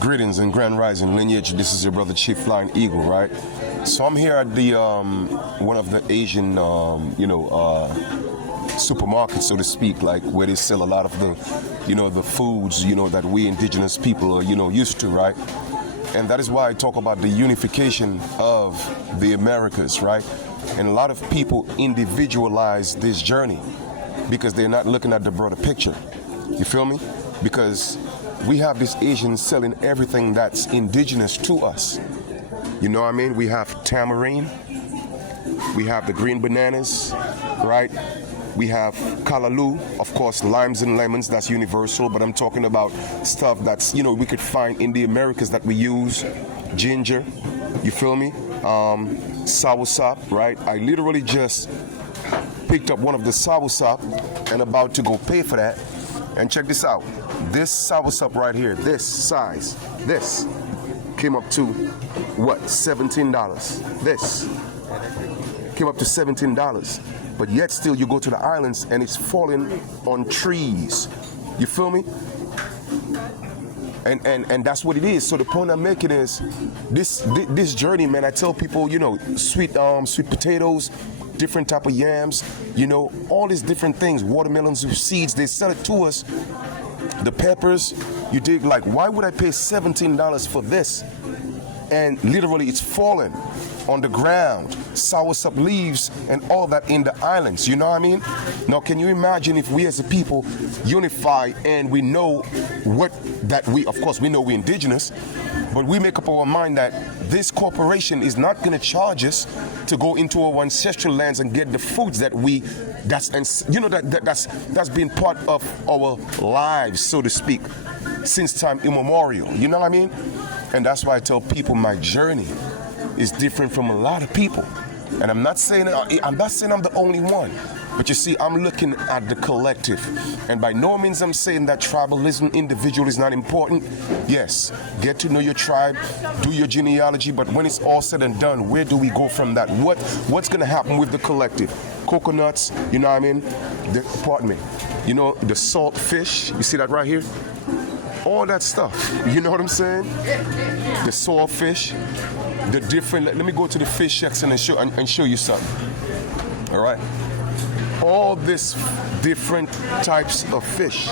Greetings and grand rising lineage. This is your brother Chief Flying Eagle, right? So I'm here at the one of the Asian, supermarkets, so to speak, like where they sell a lot of the, the foods, that we indigenous people are, used to, right? And that is why I talk about the unification of the Americas, right? And a lot of people individualize this journey because they're not looking at the broader picture. You feel me? Because we have these Asians selling everything that's indigenous to us. You know what I mean? We have tamarind, we have the green bananas, right? We have callaloo, of course, limes and lemons, that's universal, but I'm talking about stuff that's, we could find in the Americas that we use. Ginger, you feel me? Soursop, right? I literally just picked up one of the soursop and about to go pay for that. And check this out. This soursop right here, this size, this came up to what? $17. This came up to $17. But yet still you go to the islands and it's falling on trees. You feel me? And that's what it is. So the point I'm making is this journey, man. I tell people, sweet potatoes, different type of yams, all these different things, watermelons with seeds, they sell it to us. The peppers, you dig, like, why would I pay $17 for this? And literally it's falling on the ground, soursop leaves and all that in the islands, you know what I mean? Now, can you imagine if we as a people unify and we know of course we know we're indigenous, but we make up our mind that this corporation is not going to charge us to go into our ancestral lands and get the foods that's been part of our lives, so to speak, since time immemorial. You know what I mean? And that's why I tell people my journey is different from a lot of people. And I'm not saying I'm the only one. But you see, I'm looking at the collective. And by no means I'm saying that tribalism, individual is not important. Yes, get to know your tribe, do your genealogy, but when it's all said and done, where do we go from that? What's gonna happen with the collective? Coconuts, you know what I mean? The salt fish, you see that right here? All that stuff, you know what I'm saying? The swordfish, the different, let me go to the fish section and show you something, all right? All this different types of fish,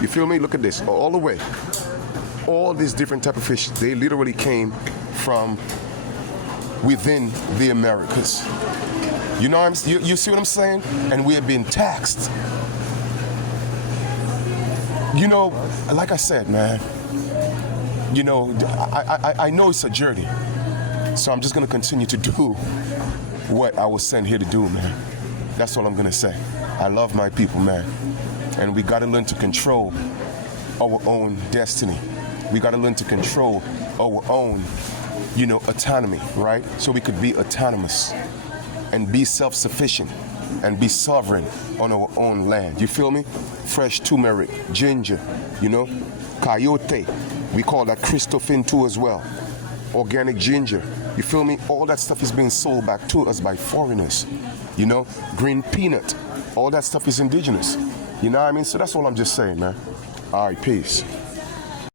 you feel me? Look at this, all the way. All these different type of fish, they literally came from within the Americas. You know what you see what I'm saying? And we have been taxed. Like I said, man, I know it's a journey. So I'm just going to continue to do what I was sent here to do, man. That's all I'm going to say. I love my people, man. And we got to learn to control our own destiny. We got to learn to control our own, autonomy, right? So we could be autonomous and be self-sufficient and be sovereign on our own land. You feel me? Fresh turmeric, ginger, coyote. We call that Christophine too as well. Organic ginger. You feel me? All that stuff is being sold back to us by foreigners. Green peanut. All that stuff is indigenous. You know what I mean? So that's all I'm just saying, man. All right, peace.